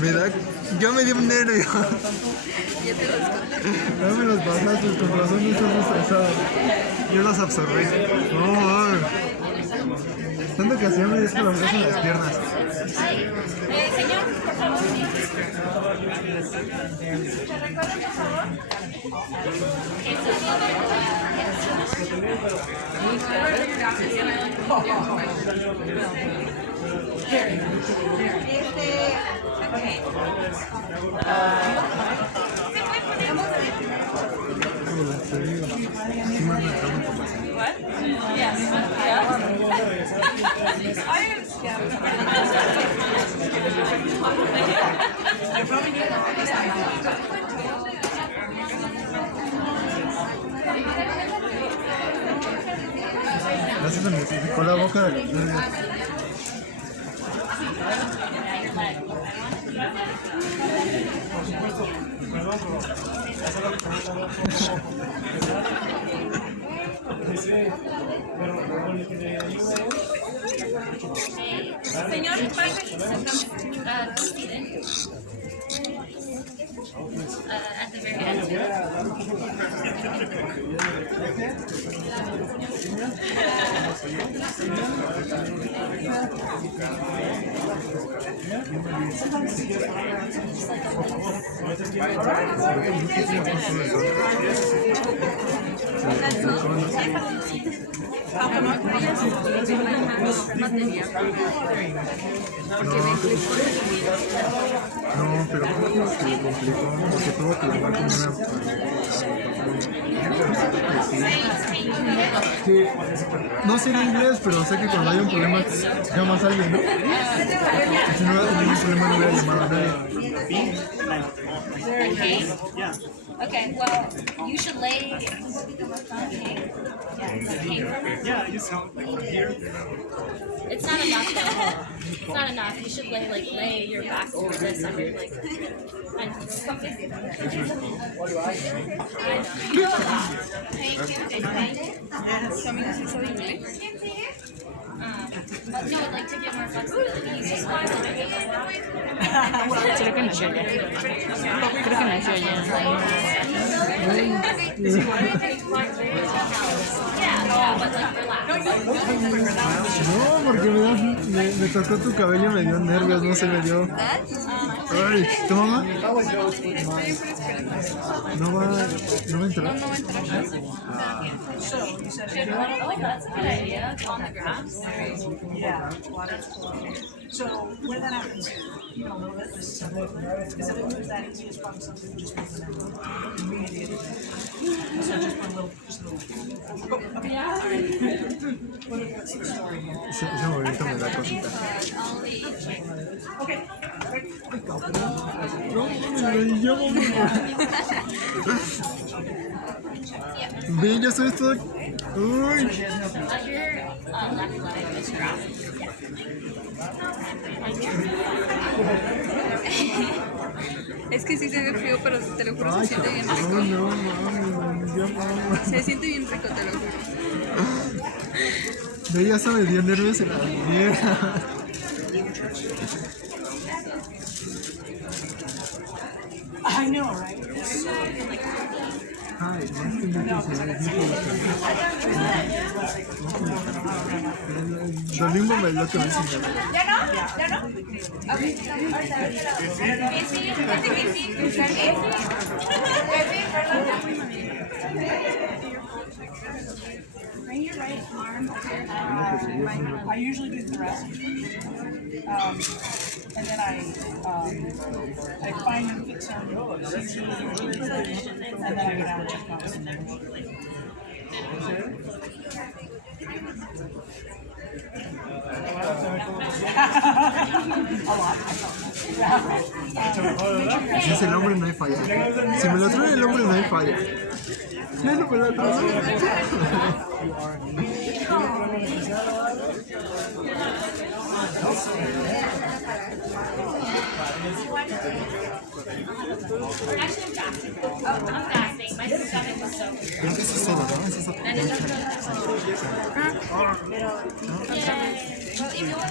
Me da... Yo me dio un nervio. Ya te los conté. No me los pasaste, con razón no estás estresado. Yo los absorbí. No, tanto que hacía me descalabrazos en las piernas. Señor, por favor. ¿Se recuerda, por favor? What? Yes. Ya se me picó la boca de los nervios. Señor, at the very end. No, pero creo que se le complicó porque tuvo que llamar como una... Sí, no sé en inglés, pero sé que cuando hay un problema llamas a alguien, ¿no? Y si no hubiera tenido un problema no hubiera llamado a nadie. Okay, well, you should lay. Yeah, you sound like from here. It's not enough though. It's not enough. You should lay your back over this under like. And no, I'd like to get more flexibility. You just want to Creo que no se oye. Creo que no se oye. yeah, but like relax. No, porque me tocó tu cabello y me dio nervios, no se me dio. Ay, ¿tu mamá? No va a entrar. Oh, that's a good idea. On the grass. Yeah, so when that happens, you know, a little bit, this is because if it moves that easy, it's probably something we just make the number immediately. So just one little, oh, okay. All right. What's the story here? Ese movimiento me da cosita. Okay. Ven, yo soy todo... Uy. Under left leg is grass. Es que sí se ve feo, pero te lo juro, se siente bien No, rico. no, mames, ya mames. Se siente bien rico, te lo juro. Ve, ya se me dio nervios en la vieja. I know, right? Ay, no es que me Dolingo me lo que me enseñó. ¿Ya no? ¿Ya no? Okay. Bring your right arm up here. I usually do the rest. And then I find and fix them. And then I go down and check out some Si es el hombre no hay falla. Si me lo trae el hombre no hay falla. Ya no me lo trae. I'm fasting. My stomach was so weird. Creo que eso es todo, ¿no? Eso es todo. Yeah. Well, you know what?